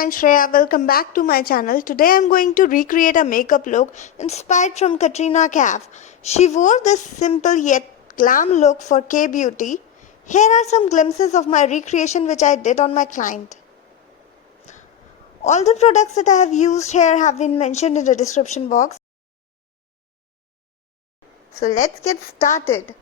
I'm Shreya. Welcome back to my channel. Today I'm going to recreate a makeup look inspired from Katrina Kaif. She wore this simple yet glam look for K-beauty. Here are some glimpses of my recreation which I did on my client. All the products that I have used here have been mentioned in the description box. So let's get started.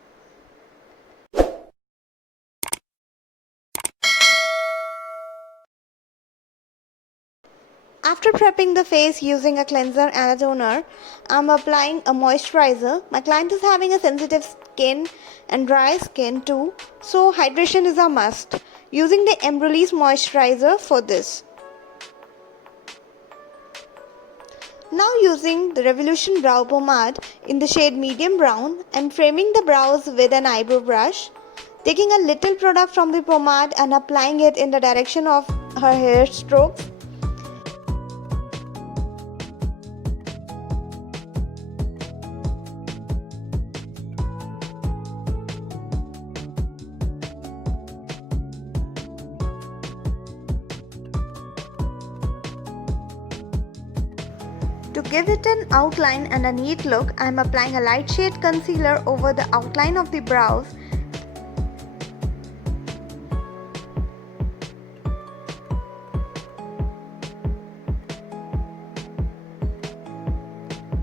After prepping the face using a cleanser and a toner, I'm applying a moisturizer. My client is having a sensitive skin and dry skin too, so hydration is a must. Using the Embryolisse Moisturiser for this. Now using the Revolution Brow Pomade in the shade Medium Brown, I'm framing the brows with an eyebrow brush. Taking a little product from the pomade and applying it in the direction of her hair strokes. To give it an outline and a neat look, I am applying a light shade concealer over the outline of the brows.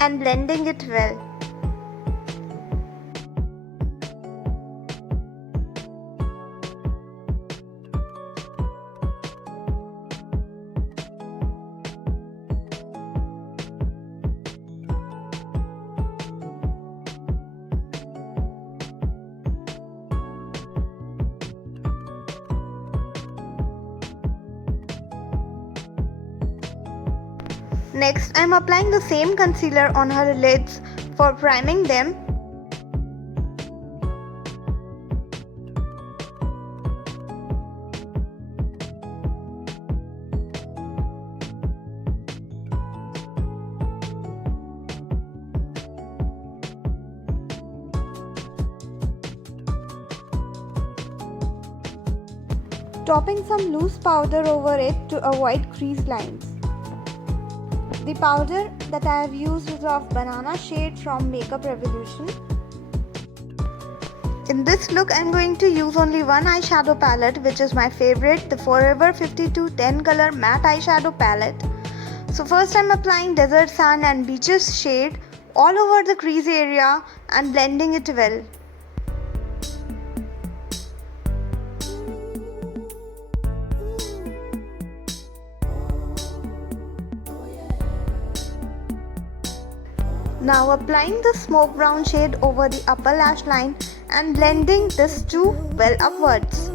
And blending it well. Next, I am applying the same concealer on her lids for priming them. Topping some loose powder over it to avoid crease lines. The powder that I have used is of banana shade from Makeup Revolution. In this look, I am going to use only one eyeshadow palette, which is my favorite, the Forever 52 10 color matte eyeshadow palette. So first I am applying Desert Sand and Beaches shade all over the crease area and blending it well. Now applying the smoke brown shade over the upper lash line and blending this too well upwards.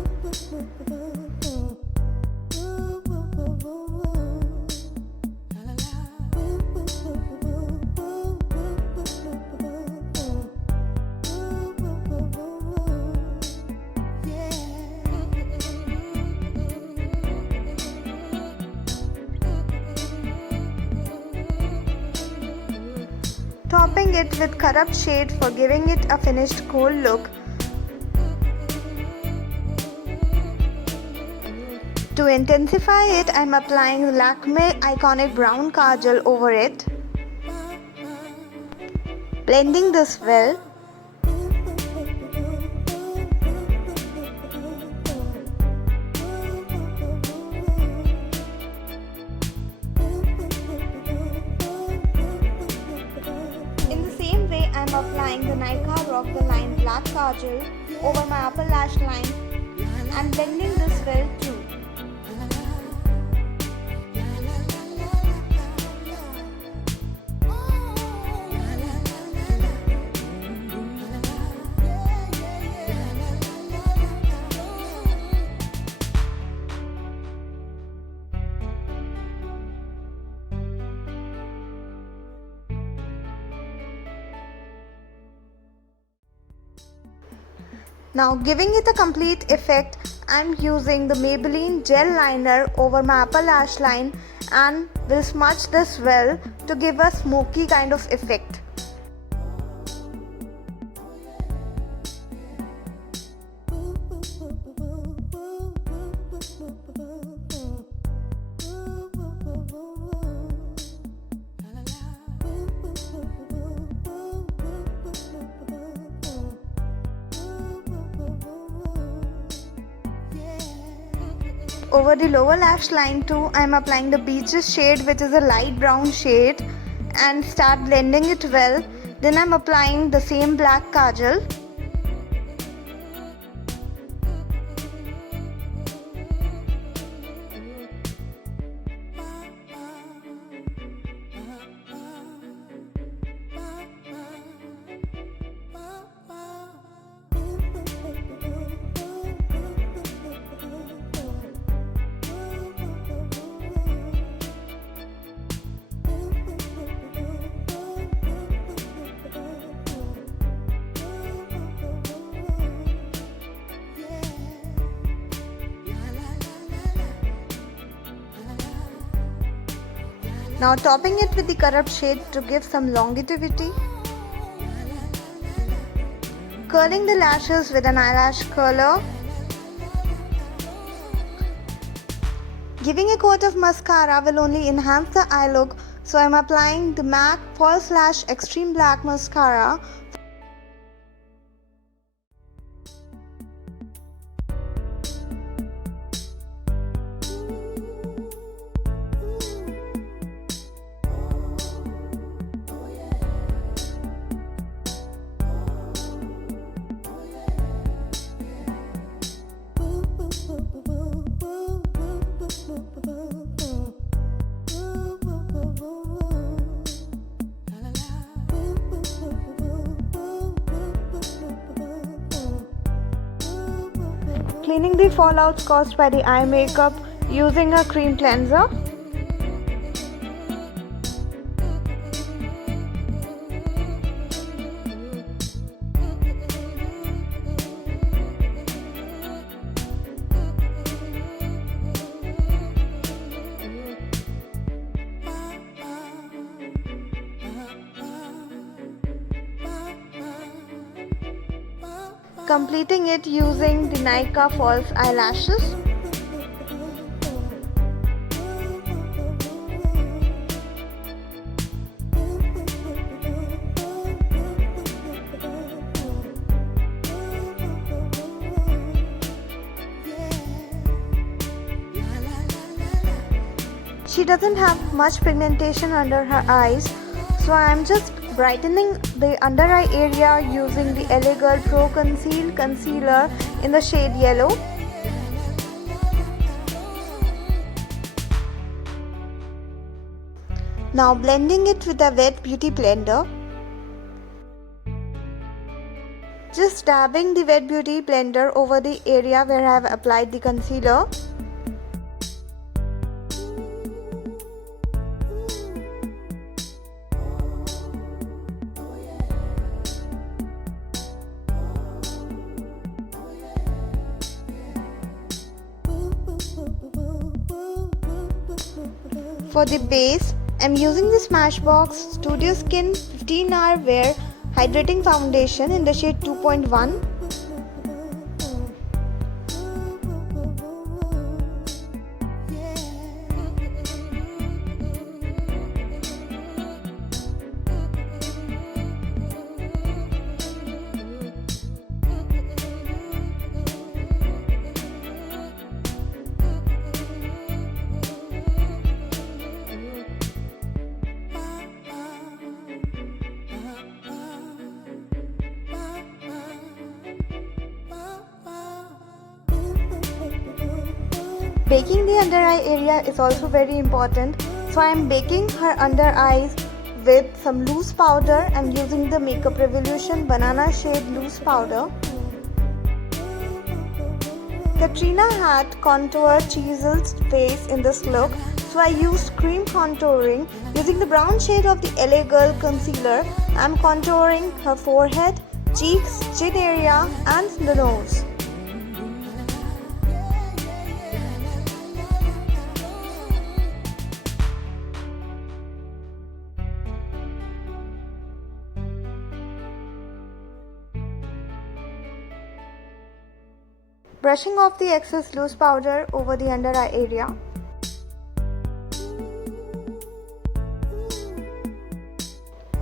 Topping it with Corrupt shade for giving it a finished kohl look. To intensify it, I am applying Lakme Iconic Brown Kajal over it. Blending this well. I am applying the Nykaa Rock the Line Black Kajal over my upper lash line and blending this well too. Now giving it a complete effect, I am using the Maybelline gel liner over my upper lash line and will smudge this well to give a smoky kind of effect. over the lower lash line too, I am applying the Beaches shade, which is a light brown shade, and start blending it well. Then I am applying the same black Kajal. Now topping it with the corrupt shade to give some longevity. Curling the lashes with an eyelash curler. Giving a coat of mascara will only enhance the eye look, so I am applying the MAC False Lash Extreme Black Mascara. Cleaning the fallouts caused by the eye makeup using a cream cleanser. Completing it using the Nykaa false eyelashes. She doesn't have much pigmentation under her eyes, so I am just brightening the under eye area using the LA Girl Pro Conceal Concealer in the shade Yellow. Now blending it with a wet beauty blender. Just dabbing the wet beauty blender over the area where I have applied the concealer. For the base, I am using the Smashbox Studio Skin 15-Hour Wear Hydrating Foundation in the shade 2.1. Baking the under eye area is also very important, so I am baking her under eyes with some loose powder. I am using the Makeup Revolution Banana shade loose powder. Katrina had contour chiseled face in this look, so I used cream contouring. Using the brown shade of the LA Girl concealer, I am contouring her forehead, cheeks, chin area and the nose. Brushing off the excess loose powder over the under eye area.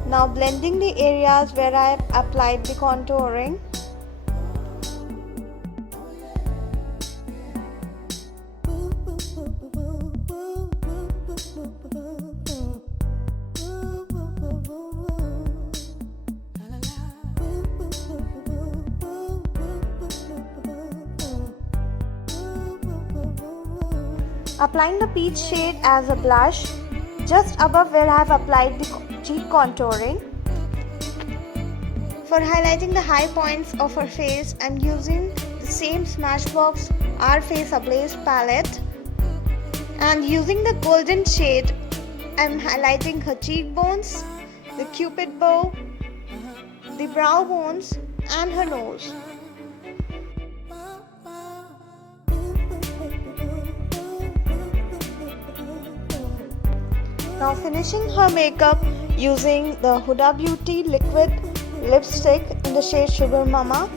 Now blending the areas where I have applied the contouring. Applying the peach shade as a blush just above where I have applied the cheek contouring. For highlighting the high points of her face, I am using the same Smashbox Our Face Ablaze palette, and using the golden shade I am highlighting her cheekbones, the cupid bow, the brow bones and her nose. Now finishing her makeup using the Huda Beauty liquid lipstick in the shade Sugar Mama.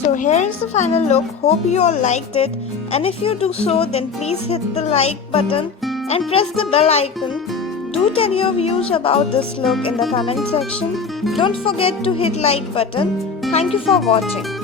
So here is the final look. Hope you all liked it, and if you do so, then please hit the like button and press the bell icon. Do tell your views about this look in the comment section. Don't forget to hit like button. Thank you for watching.